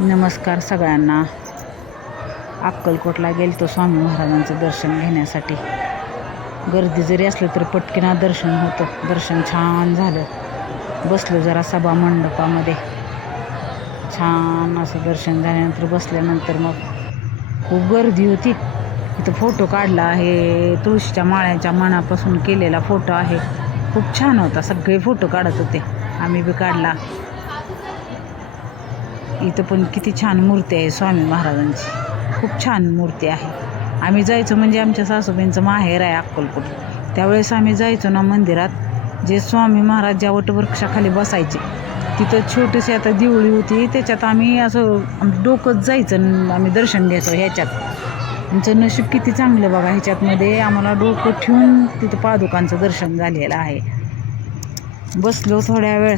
नमस्कार सगळ्यांना. अक्कलकोटला गेलतो स्वामी महाराजांचं दर्शन घेण्यासाठी. गर्दी जरी असलं तरी पटकिना दर्शन होतं. दर्शन छान झालं. बसलो जरा सभा मंडपामध्ये. छान असं दर्शन झाल्यानंतर बसल्यानंतर मग खूप गर्दी होती. इथं फोटो काढला आहे. तुळशीच्या माळ्याच्या मनापासून केलेला फोटो आहे. खूप छान होता. सगळे फोटो काढत होते. आम्ही बी काढला. इथं पण किती छान मूर्ती आहे स्वामी महाराजांची. खूप छान मूर्ती आहे. आम्ही जायचो म्हणजे आमच्या सासूबाईंचं माहेर आहे अक्कलकोट. त्यावेळेस आम्ही जायचो ना मंदिरात. जे स्वामी महाराज ज्या वटवृक्षाखाली बसायचे तिथं छोटीशी आता दिवळी होती. त्याच्यात आम्ही असं डोकंच जायचं आम्ही दर्शन घ्यायचो ह्याच्यात. आमचं नशीब किती चांगलं बघा ह्याच्यातमध्ये आम्हाला डोकं ठेवून तिथं पादुकांचं दर्शन झालेलं आहे. बसलो थोड्या वेळ.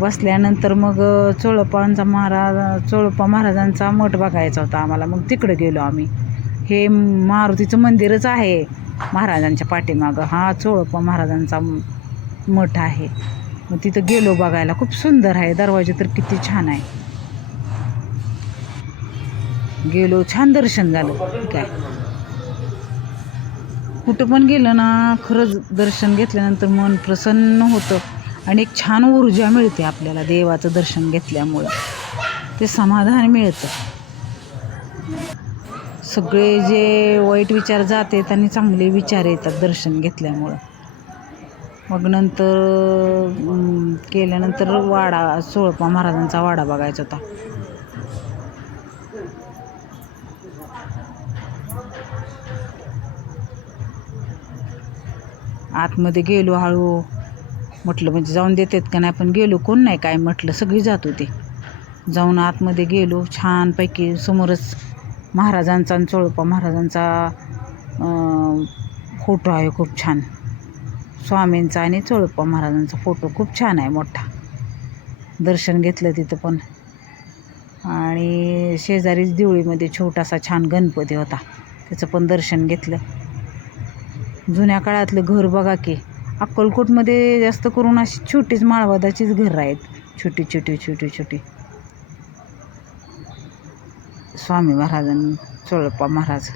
बसल्यानंतर मग चोळपांचा चोळप्पांचा महाराज चोळप्पा महाराजांचा मठ बघायचा होता आम्हाला. मग तिकडे गेलो आम्ही. हे मारुतीचं मंदिरच आहे महाराजांच्या पाठीमागं. हा चोळप्पा महाराजांचा मठ आहे. मग तिथं गेलो बघायला. खूप सुंदर आहे. दरवाजे तर किती छान आहे. गेलो छान दर्शन झालं. काय? कुठं पण गेलं ना खरंच दर्शन घेतल्यानंतर मन प्रसन्न होतं. आणि एक छान ऊर्जा मिळते आपल्याला देवाचं दर्शन घेतल्यामुळं. ते समाधान मिळतं. सगळे जे वाईट विचार जातात आणि चांगले विचार येतात दर्शन घेतल्यामुळं. मग नंतर केल्यानंतर वाडा सोळपा महाराजांचा वाडा बघायचा होता. आतमध्ये गेलो हळू. म्हटलं म्हणजे जाऊन देतात का नाही? पण गेलो कोण नाही काय म्हटलं सगळी जात होती. जाऊन आतमध्ये गेलो छानपैकी समोरच महाराजांचा आणि चोळप्पा महाराजांचा फोटो आहे खूप छान. स्वामींचा आणि चोळप्पा महाराजांचा फोटो खूप छान आहे मोठा. दर्शन घेतलं तिथं पण. आणि शेजारीच दिवळीमध्ये छोटासा छान गणपती होता. त्याचं पण दर्शन घेतलं. जुन्या काळातलं घर बघा की अक्कलकोटमध्ये जास्त करून अशी छोटीच माळवादाचीच घरं आहेत. छोटी छोटी छोटी छोटी. स्वामी महाराजांनी चोळप्पा महाराज.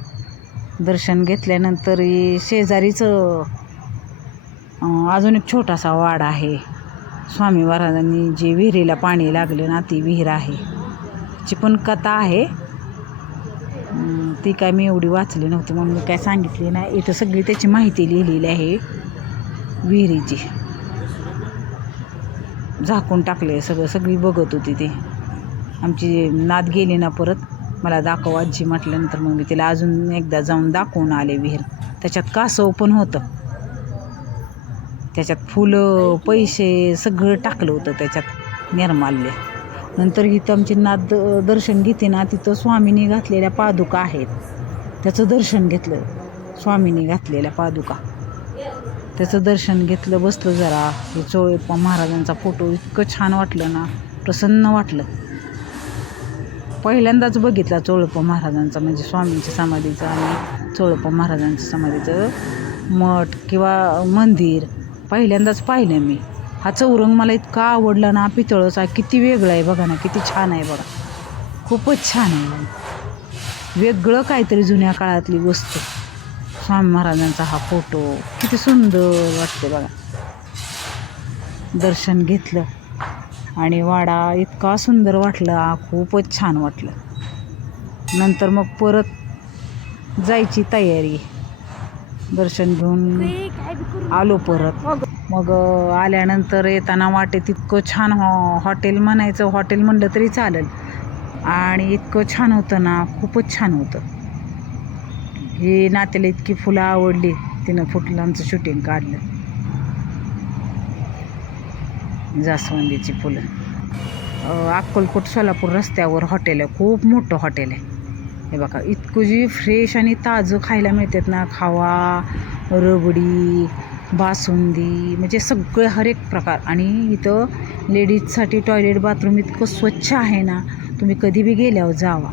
दर्शन घेतल्यानंतर शेजारीच अजून एक छोटासा वाडा आहे. स्वामी महाराजांनी जे विहिरीला पाणी लागले ना ती विहीर आहे. ची पण कथा आहे. ती काय मी एवढी वाचली नव्हती म्हणून मी काय सांगितली नाही. इथं सगळी त्याची माहिती लिहिलेली आहे. विहिरीची. झाकून टाकले सगळं सगळी बघत होती ती. आमची नात गेली ना परत. मला दाखव आजी म्हटल्यानंतर मग मी तिला अजून एकदा जाऊन दाखवून आले विहीर. त्याच्यात कासव पण होतं. त्याच्यात फुलं पैसे सगळं टाकलं होतं त्याच्यात निर्माल्य. नंतर इथं आमची नात द- दर्शन घेते ना तिथं स्वामीने घातलेल्या पादुका आहेत. त्याचं दर्शन घेतलं. स्वामीने घातलेल्या पादुका. त्याचं दर्शन घेतलं बसलं जरा. हे चोळप्पा महाराजांचा फोटो इतकं छान वाटलं ना प्रसन्न वाटलं. पहिल्यांदाच बघितला चोळप्पा महाराजांचा म्हणजे स्वामींच्या समाधीचं आणि चोळप्पा महाराजांच्या समाधीचं मठ किंवा मंदिर. पहिल्यांदाच पाहिलं मी. हा चौरंग मला इतका आवडला ना पितळचा किती वेगळा आहे बघा ना किती छान आहे बघा. खूपच छान आहे. वेगळं काहीतरी जुन्या काळातली वस्तू. स्वामी महाराजांचा हा फोटो किती सुंदर वाटते बघा. दर्शन घेतलं आणि वाडा इतका सुंदर वाटला खूपच छान वाटलं. नंतर मग परत जायची तयारी. दर्शन घेऊन आलो परत. मग आल्यानंतर येताना वाटेत इतकं छान हॉ हॉटेल म्हणायचं हॉटेल म्हणलं तरी चालेल. आणि इतकं छान होतं ना खूपच छान होतं. हे नात्याला इतकी फुलं आवडली तिनं फुटलांचं शूटिंग काढलं. जास्वंदीची फुलं. अक्कलकोट सोलापूर रस्त्यावर हॉटेल आहे खूप मोठं हॉटेल आहे. हे बघा इतकं जी फ्रेश आणि ताजं खायला मिळतात ना खावा रबडी बासुंदी म्हणजे सगळे हर एक प्रकार. आणि इथं लेडीजसाठी टॉयलेट बाथरूम इतकं स्वच्छ आहे ना तुम्ही कधी बी गेल्यावर जावा.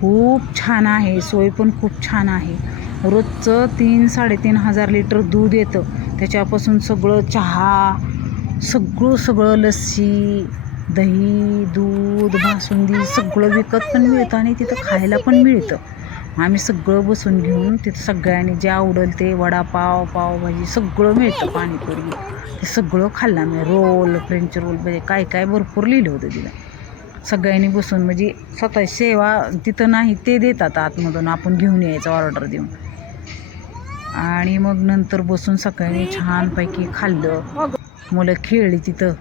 खूप छान आहे. सोय पण खूप छान आहे. रोजचं तीन साडेतीन हजार लिटर दूध येतं. त्याच्यापासून सगळं चहा सगळं सगळं लस्सी दही दूध बासुंदी सगळं विकत पण मिळतं आणि तिथं खायला पण मिळतं. आम्ही सगळं बसून घेऊन तिथं सगळ्यांनी जे आवडेल ते वडापाव पावभाजी सगळं मिळतं पाणीपुरी. ते सगळं खाल्लं आम्ही. रोल फ्रेंच रोल म्हणजे काय काय भरपूर लिहिलं होतं तिला सगळ्यांनी बसून म्हणजे स्वतः सेवा तिथं नाही ते देतात आतमधून आपण घेऊन यायचं ऑर्डर देऊन. आणि मग नंतर बसून सकाळी छानपैकी खाल्लं. मुलं खेळली तिथं.